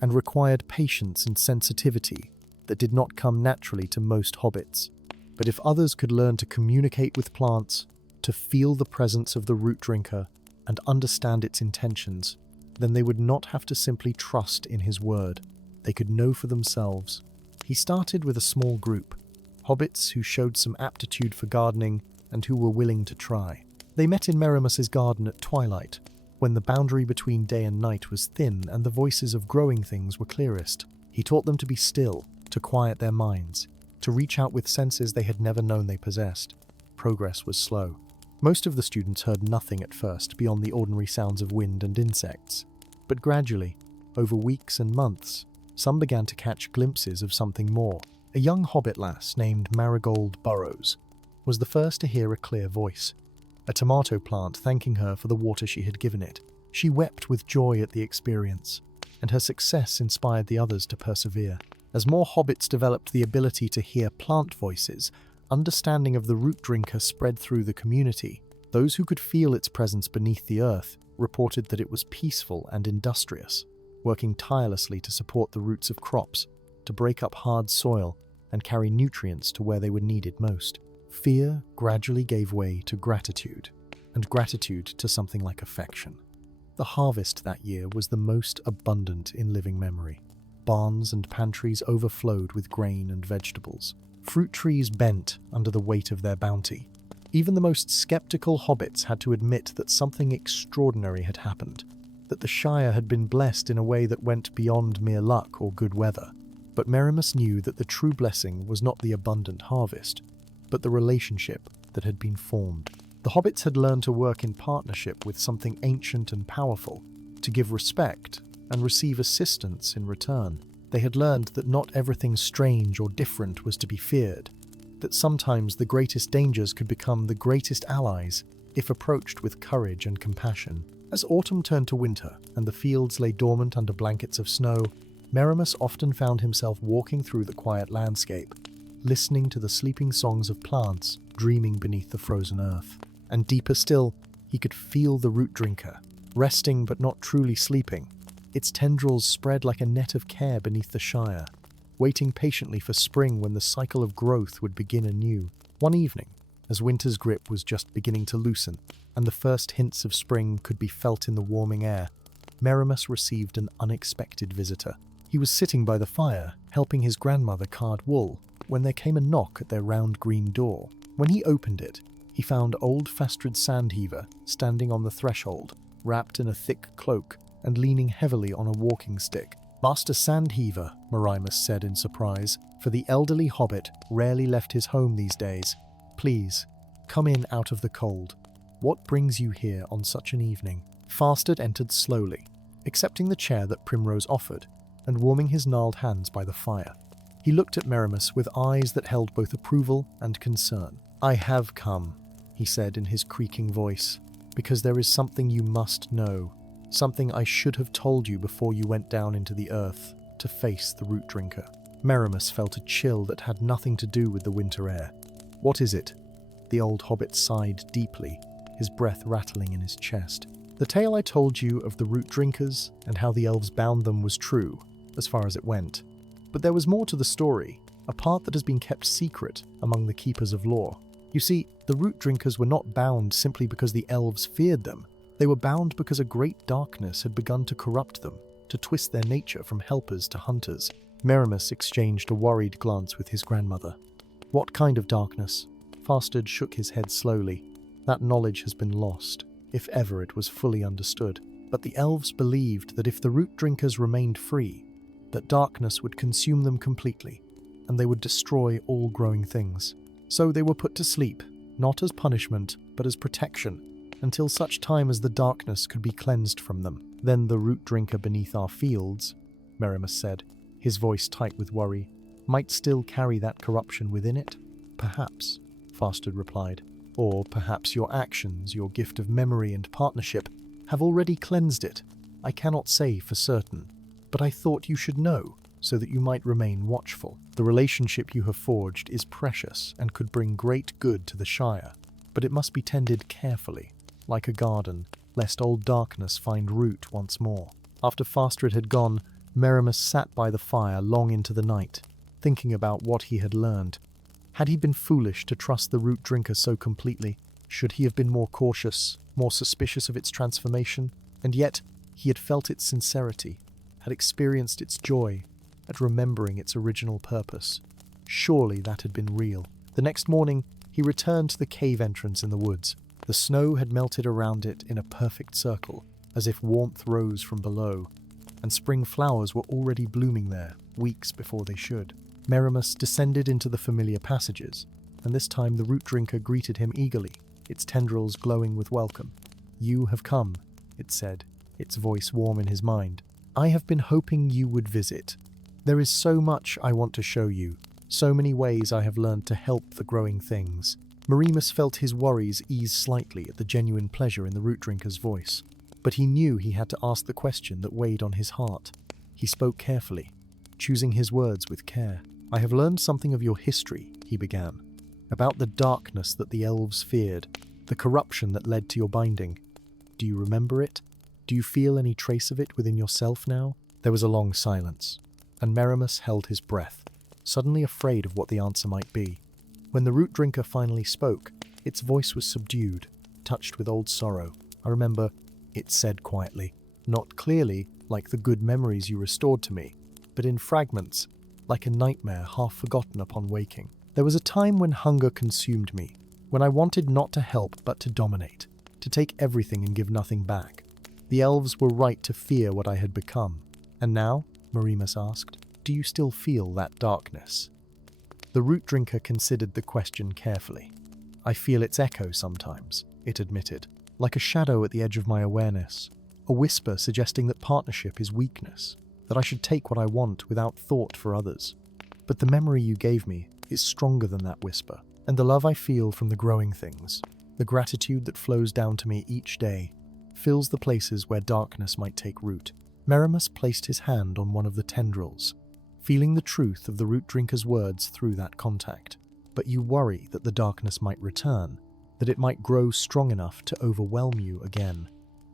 and required patience and sensitivity that did not come naturally to most hobbits. But if others could learn to communicate with plants, to feel the presence of the root drinker and understand its intentions, then they would not have to simply trust in his word. They could know for themselves. He started with a small group, hobbits who showed some aptitude for gardening and who were willing to try. They met in Merimas's garden at twilight, when the boundary between day and night was thin and the voices of growing things were clearest. He taught them to be still, to quiet their minds, to reach out with senses they had never known they possessed. Progress was slow. Most of the students heard nothing at first beyond the ordinary sounds of wind and insects. But gradually, over weeks and months, some began to catch glimpses of something more. A young hobbit lass named Marigold Burrows was the first to hear a clear voice, a tomato plant thanking her for the water she had given it. She wept with joy at the experience, and her success inspired the others to persevere. As more hobbits developed the ability to hear plant voices, understanding of the root drinker spread through the community. Those who could feel its presence beneath the earth reported that it was peaceful and industrious, working tirelessly to support the roots of crops, to break up hard soil and carry nutrients to where they were needed most. Fear gradually gave way to gratitude, and gratitude to something like affection. The harvest that year was the most abundant in living memory. Barns and pantries overflowed with grain and vegetables. Fruit trees bent under the weight of their bounty. Even the most skeptical hobbits had to admit that something extraordinary had happened, that the Shire had been blessed in a way that went beyond mere luck or good weather. But Merimas knew that the true blessing was not the abundant harvest, but the relationship that had been formed. The hobbits had learned to work in partnership with something ancient and powerful, to give respect and receive assistance in return. They had learned that not everything strange or different was to be feared, that sometimes the greatest dangers could become the greatest allies if approached with courage and compassion. As autumn turned to winter and the fields lay dormant under blankets of snow, Merimas often found himself walking through the quiet landscape, listening to the sleeping songs of plants dreaming beneath the frozen earth. And deeper still, he could feel the root drinker, resting but not truly sleeping. Its tendrils spread like a net of care beneath the Shire, waiting patiently for spring when the cycle of growth would begin anew. One evening, as winter's grip was just beginning to loosen, and the first hints of spring could be felt in the warming air, Merimas received an unexpected visitor. He was sitting by the fire, helping his grandmother card wool, when there came a knock at their round green door. When he opened it, he found old Fastred Sandheaver standing on the threshold, wrapped in a thick cloak and leaning heavily on a walking stick. "Master Sandheaver," Merimas said in surprise, for the elderly hobbit rarely left his home these days. "Please, come in out of the cold. What brings you here on such an evening?" Fastred entered slowly, accepting the chair that Primrose offered, and warming his gnarled hands by the fire. He looked at Merimas with eyes that held both approval and concern. "I have come," he said in his creaking voice, "because there is something you must know. Something I should have told you before you went down into the earth to face the root drinker." Merimas felt a chill that had nothing to do with the winter air. "What is it?" The old hobbit sighed deeply, his breath rattling in his chest. The tale I told you of the root drinkers and how the elves bound them was true, as far as it went. But there was more to the story, a part that has been kept secret among the keepers of lore. You see, the root drinkers were not bound simply because the elves feared them. They were bound because a great darkness had begun to corrupt them, to twist their nature from helpers to hunters. Merimas exchanged a worried glance with his grandmother. What kind of darkness? Fastard shook his head slowly. That knowledge has been lost, if ever it was fully understood. But the elves believed that if the root drinkers remained free, that darkness would consume them completely, and they would destroy all growing things. So they were put to sleep, not as punishment, but as protection, until such time as the darkness could be cleansed from them. Then the root drinker beneath our fields, Merimas said, his voice tight with worry, might still carry that corruption within it? Perhaps, Fastard replied. Or perhaps your actions, your gift of memory and partnership, have already cleansed it. I cannot say for certain, but I thought you should know, so that you might remain watchful. The relationship you have forged is precious and could bring great good to the Shire, but it must be tended carefully, like a garden, lest old darkness find root once more. After Fastard had gone, Merimas sat by the fire long into the night, thinking about what he had learned. Had he been foolish to trust the root drinker so completely? Should he have been more cautious, more suspicious of its transformation? And yet, he had felt its sincerity, had experienced its joy at remembering its original purpose. Surely that had been real. The next morning, he returned to the cave entrance in the woods. The snow had melted around it in a perfect circle, as if warmth rose from below, and spring flowers were already blooming there, weeks before they should. Merimas descended into the familiar passages, and this time the root drinker greeted him eagerly, its tendrils glowing with welcome. "You have come," it said, its voice warm in his mind. "I have been hoping you would visit. There is so much I want to show you, so many ways I have learned to help the growing things." Merimas felt his worries ease slightly at the genuine pleasure in the root drinker's voice, but he knew he had to ask the question that weighed on his heart. He spoke carefully, choosing his words with care. "I have learned something of your history," he began, "about the darkness that the elves feared, the corruption that led to your binding. Do you remember it? Do you feel any trace of it within yourself now?" There was a long silence, and Merimas held his breath, suddenly afraid of what the answer might be. When the root drinker finally spoke, its voice was subdued, touched with old sorrow. "I remember," it said quietly, "not clearly, like the good memories you restored to me, but in fragments, like a nightmare half forgotten upon waking. There was a time when hunger consumed me, when I wanted not to help but to dominate, to take everything and give nothing back. The elves were right to fear what I had become. And now," Merimas asked, "do you still feel that darkness?" The root drinker considered the question carefully. "I feel its echo sometimes," it admitted, "like a shadow at the edge of my awareness, a whisper suggesting that partnership is weakness, that I should take what I want without thought for others. But the memory you gave me is stronger than that whisper, and the love I feel from the growing things, the gratitude that flows down to me each day, fills the places where darkness might take root." Merimas placed his hand on one of the tendrils, feeling the truth of the root drinker's words through that contact. "But you worry that the darkness might return, that it might grow strong enough to overwhelm you again."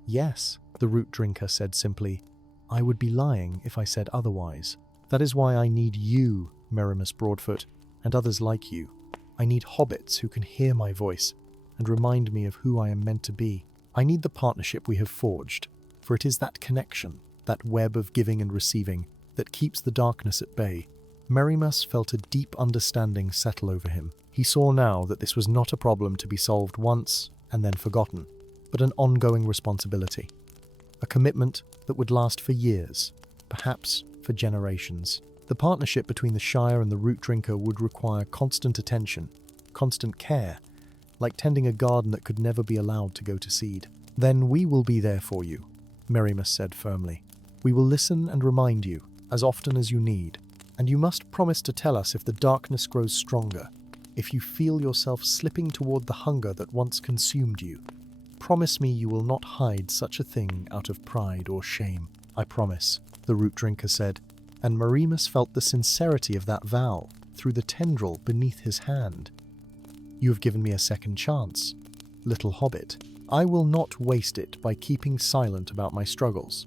"Yes," the root drinker said simply. "I would be lying if I said otherwise. That is why I need you, Merimas Broadfoot, and others like you. I need hobbits who can hear my voice and remind me of who I am meant to be. I need the partnership we have forged, for it is that connection, that web of giving and receiving, that keeps the darkness at bay." Merimas felt a deep understanding settle over him. He saw now that this was not a problem to be solved once and then forgotten, but an ongoing responsibility. A commitment that would last for years, perhaps for generations. The partnership between the Shire and the root drinker would require constant attention, constant care, like tending a garden that could never be allowed to go to seed. "Then we will be there for you," Merimas said firmly. "We will listen and remind you, as often as you need. And you must promise to tell us if the darkness grows stronger, if you feel yourself slipping toward the hunger that once consumed you. Promise me you will not hide such a thing out of pride or shame." "I promise," the root drinker said, and Merimas felt the sincerity of that vow through the tendril beneath his hand. "You have given me a second chance, little hobbit," I will not waste it by keeping silent about my struggles."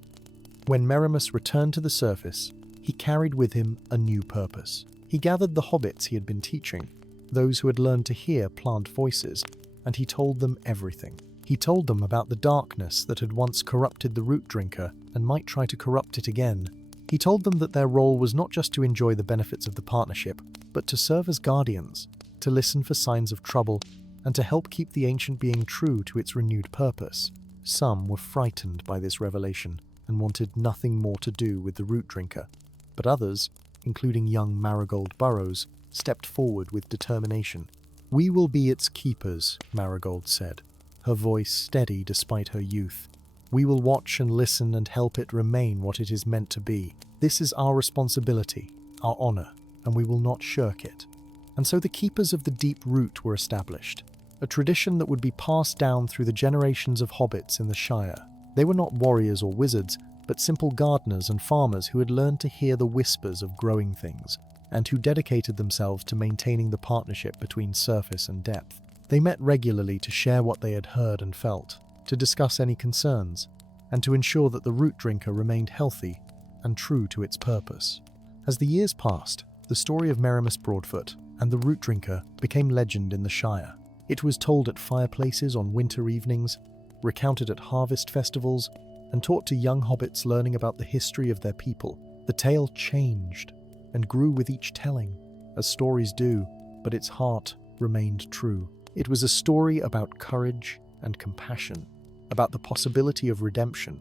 When Merimas returned to the surface, he carried with him a new purpose. He gathered the hobbits he had been teaching, those who had learned to hear plant voices, and he told them everything. He told them about the darkness that had once corrupted the root drinker and might try to corrupt it again. He told them that their role was not just to enjoy the benefits of the partnership, but to serve as guardians, to listen for signs of trouble, and to help keep the ancient being true to its renewed purpose. Some were frightened by this revelation and wanted nothing more to do with the root drinker, but others, including young Marigold Burrows, stepped forward with determination. "We will be its keepers," Marigold said, her voice steady despite her youth. "We will watch and listen and help it remain what it is meant to be. This is our responsibility, our honor, and we will not shirk it." And so the Keepers of the Deep Root were established, a tradition that would be passed down through the generations of hobbits in the Shire. They were not warriors or wizards, but simple gardeners and farmers who had learned to hear the whispers of growing things, and who dedicated themselves to maintaining the partnership between surface and depth. They met regularly to share what they had heard and felt, to discuss any concerns, and to ensure that the root drinker remained healthy and true to its purpose. As the years passed, the story of Merimas Broadfoot and the root drinker became legend in the Shire. It was told at fireplaces on winter evenings, recounted at harvest festivals, and taught to young hobbits learning about the history of their people. The tale changed and grew with each telling, as stories do, but its heart remained true. It was a story about courage and compassion, about the possibility of redemption,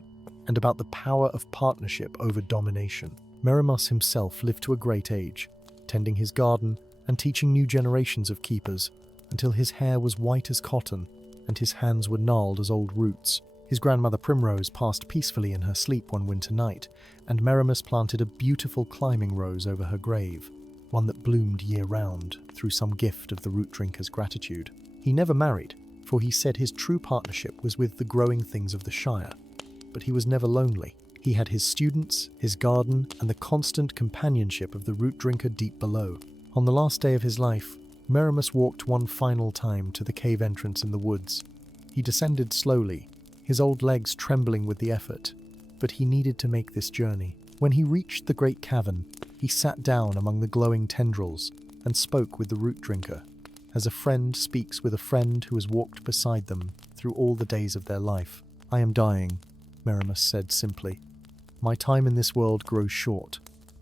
and about the power of partnership over domination. Merimas himself lived to a great age, tending his garden and teaching new generations of keepers, until his hair was white as cotton and his hands were gnarled as old roots. His grandmother Primrose passed peacefully in her sleep one winter night, and Merimas planted a beautiful climbing rose over her grave, one that bloomed year-round through some gift of the root drinker's gratitude. He never married, for he said his true partnership was with the growing things of the Shire. But he was never lonely. He had his students, his garden, and the constant companionship of the root drinker deep below. On the last day of his life, Merimas walked one final time to the cave entrance in the woods. He descended slowly, his old legs trembling with the effort, but he needed to make this journey. When he reached the great cavern, he sat down among the glowing tendrils and spoke with the root drinker, as a friend speaks with a friend who has walked beside them through all the days of their life. "I am dying," Merimas said simply. "My time in this world grows short,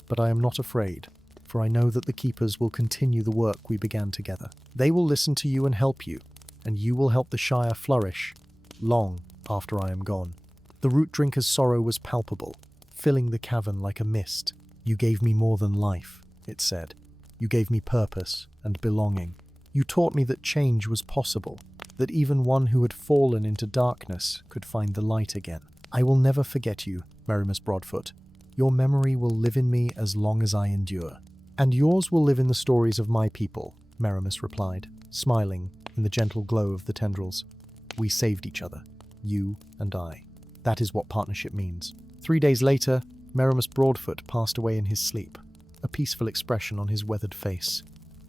but I am not afraid, for I know that the Keepers will continue the work we began together. They will listen to you and help you, and you will help the Shire flourish long after I am gone." The root drinker's sorrow was palpable, filling the cavern like a mist. "You gave me more than life," it said. "You gave me purpose and belonging. You taught me that change was possible, that even one who had fallen into darkness could find the light again. I will never forget you, Merimas Broadfoot. Your memory will live in me as long as I endure." "And yours will live in the stories of my people," Merimas replied, smiling in the gentle glow of the tendrils. "We saved each other, you and I. That is what partnership means." 3 days later, Merimas Broadfoot passed away in his sleep, a peaceful expression on his weathered face.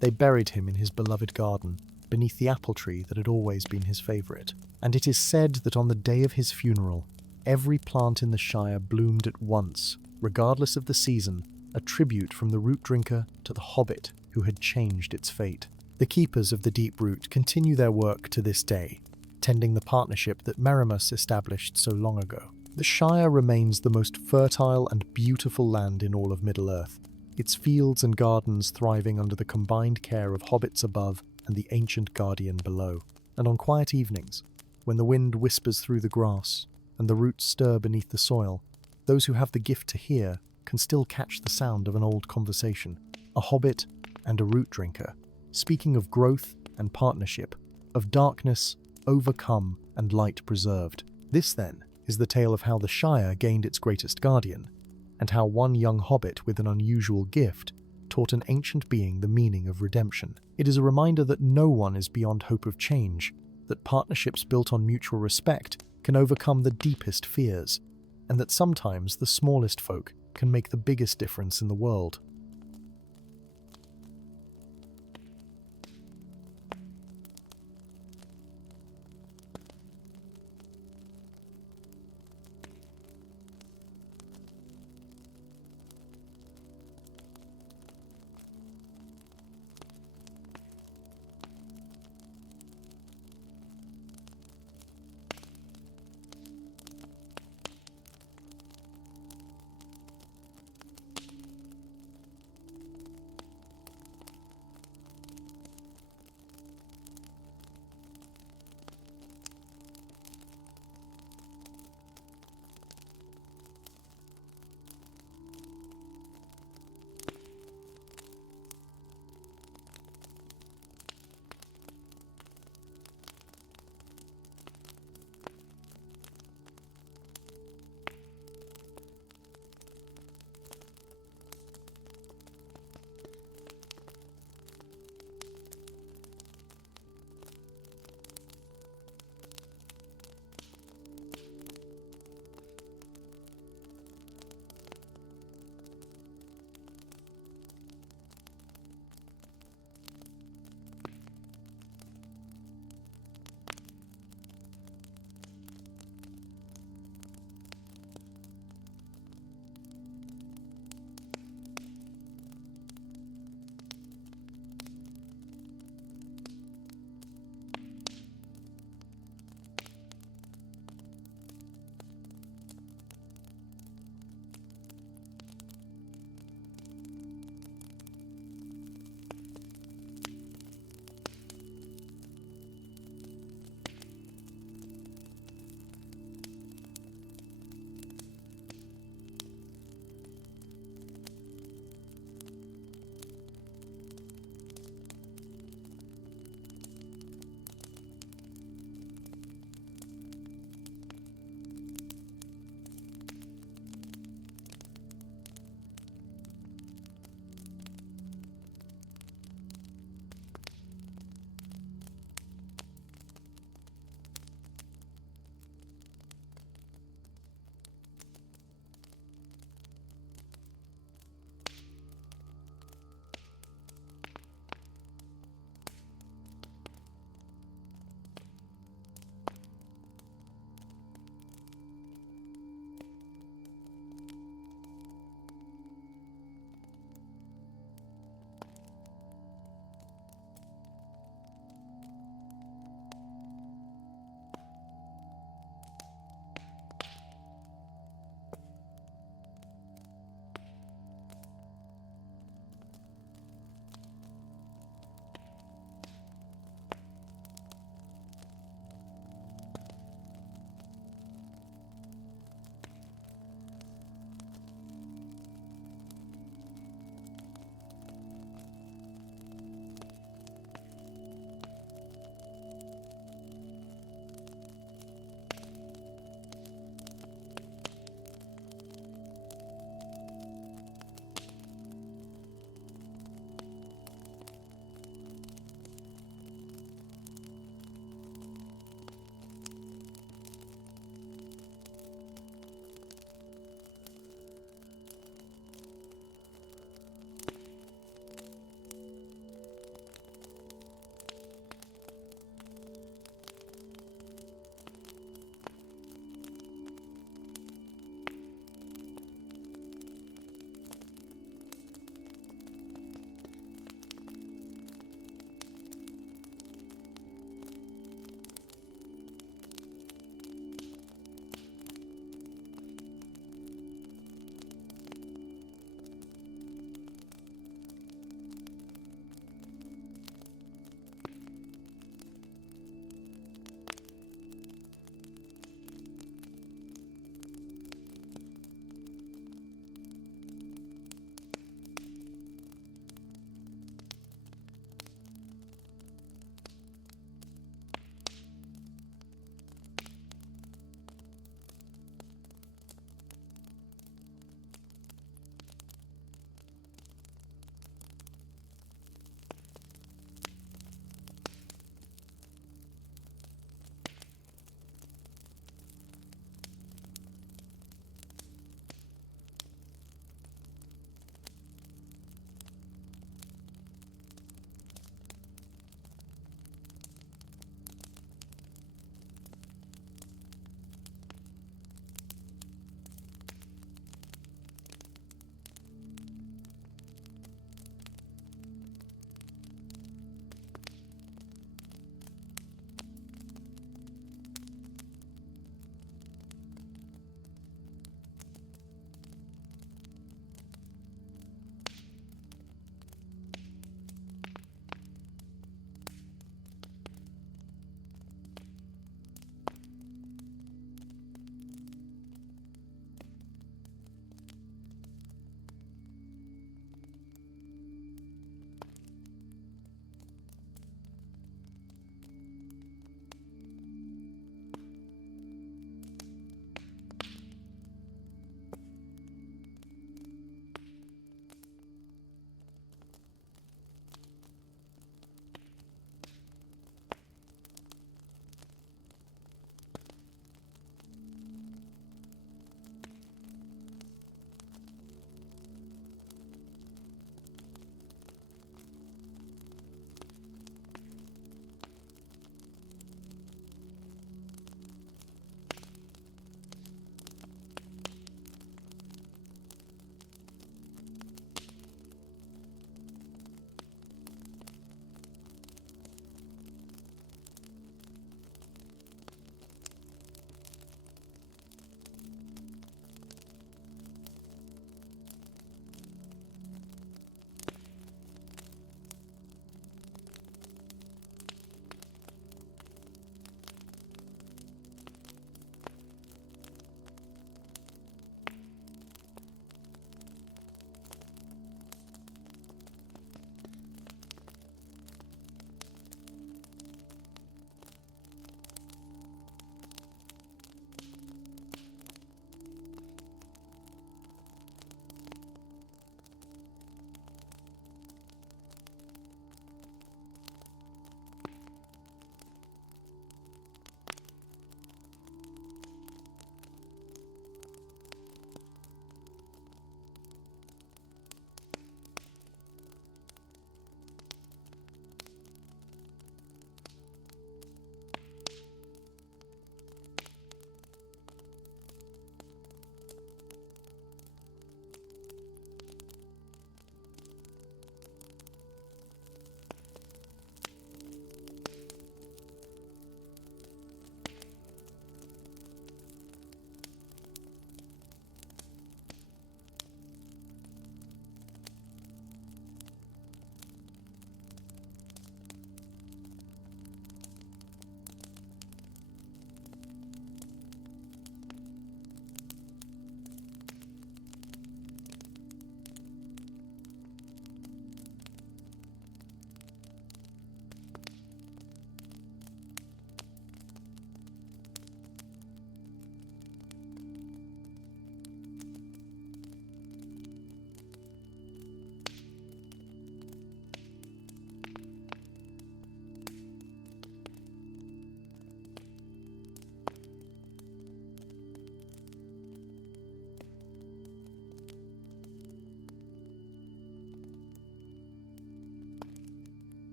They buried him in his beloved garden, beneath the apple tree that had always been his favourite. And it is said that on the day of his funeral, every plant in the Shire bloomed at once, regardless of the season, a tribute from the root drinker to the hobbit who had changed its fate. The Keepers of the Deep Root continue their work to this day, tending the partnership that Merimas established so long ago. The Shire remains the most fertile and beautiful land in all of Middle-earth, its fields and gardens thriving under the combined care of hobbits above and the ancient guardian below. And on quiet evenings, when the wind whispers through the grass and the roots stir beneath the soil, those who have the gift to hear can still catch the sound of an old conversation, a hobbit and a root drinker, speaking of growth and partnership, of darkness overcome and light preserved. This, then, is the tale of how the Shire gained its greatest guardian, and how one young hobbit with an unusual gift taught an ancient being the meaning of redemption. It is a reminder that no one is beyond hope of change, that partnerships built on mutual respect can overcome the deepest fears, and that sometimes the smallest folk can make the biggest difference in the world.